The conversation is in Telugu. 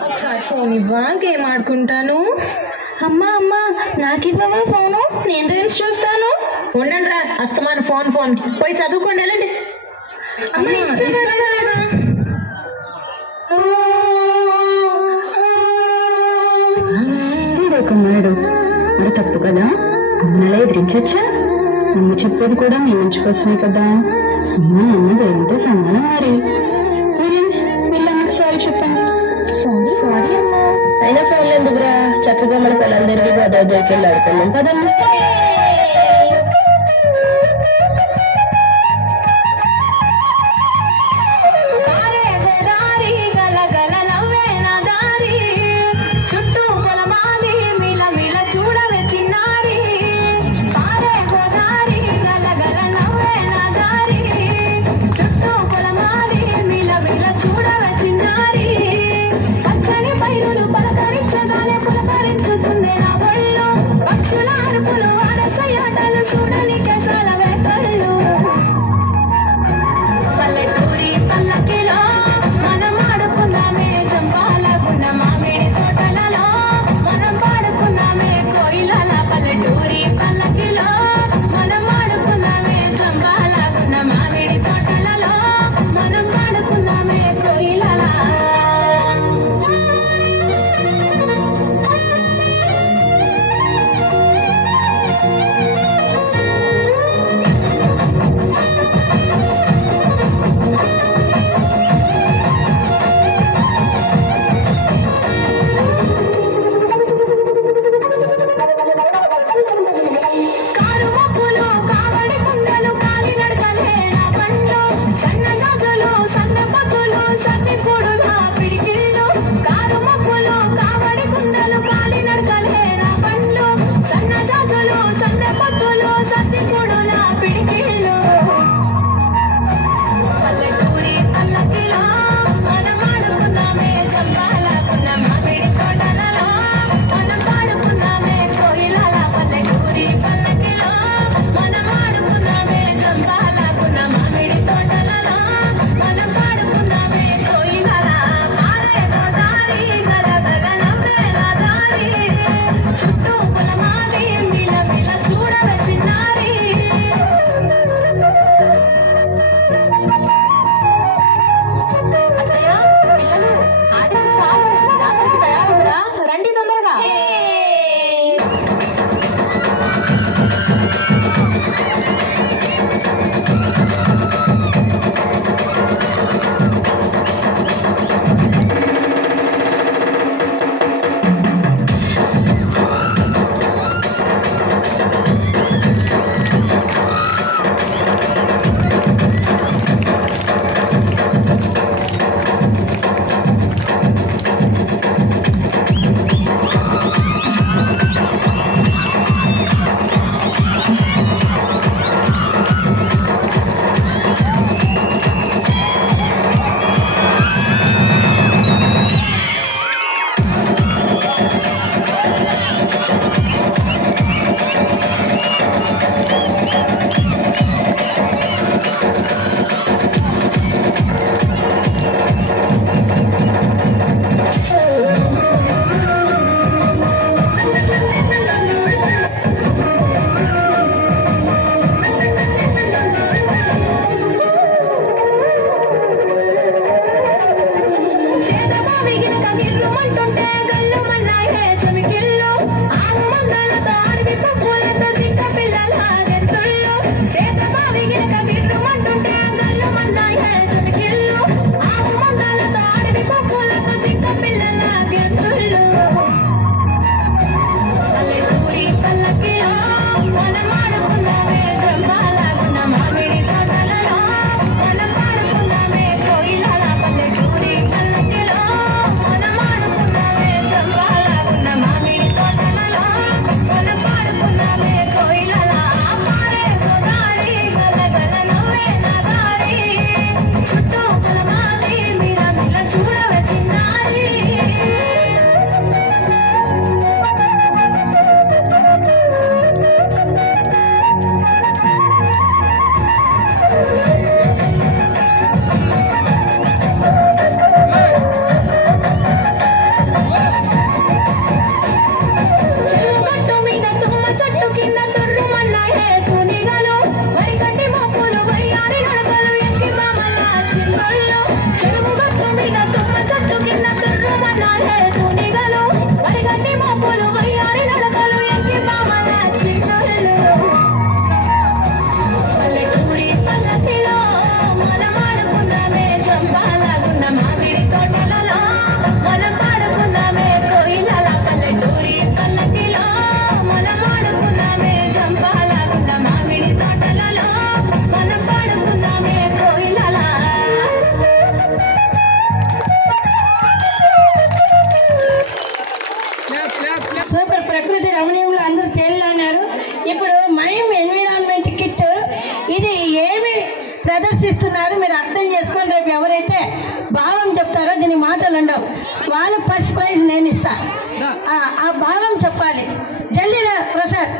ఒకసారి ఫోన్ ఇవ్వా, గేమ్ ఆడుకుంటాను. అమ్మా అమ్మా నాకు ఇవ్వవా ఫోను, నేను రీల్స్ చూస్తాను. ఉండండి రా, అస్తమాన ఫోన్ ఫోన్, పోయి చదువుకోండి వెళ్ళండి. అమ్మాడు మరి తప్పు కదా, అమ్మలా ఎదిరించచ్చా? అమ్మ చెప్పేది కూడా మీ మంచి కోసమే కదా. అమ్మ అమ్మ దేవుడితో సమానం. మరి వీళ్ళమ్మకి సారీ చెప్పండి. సారీ సారీ అమ్మా. అయినా ఫోన్లు ఎందుకురా, చక్కగా మన పిల్లలందరికీ గోదావరి దగ్గరికి వెళ్ళి ఆడుకున్నాం పదమ్మా. ప్రదర్శిస్తున్నారు, మీరు అర్థం చేసుకొని రేపు ఎవరైతే భావం చెప్తారో దీని మాటలు ఉండవు, వాళ్ళకి ఫస్ట్ ప్రైజ్ నేను ఇస్తా. ఆ భావం చెప్పాలి. జల్దీ రా ప్రసాద్.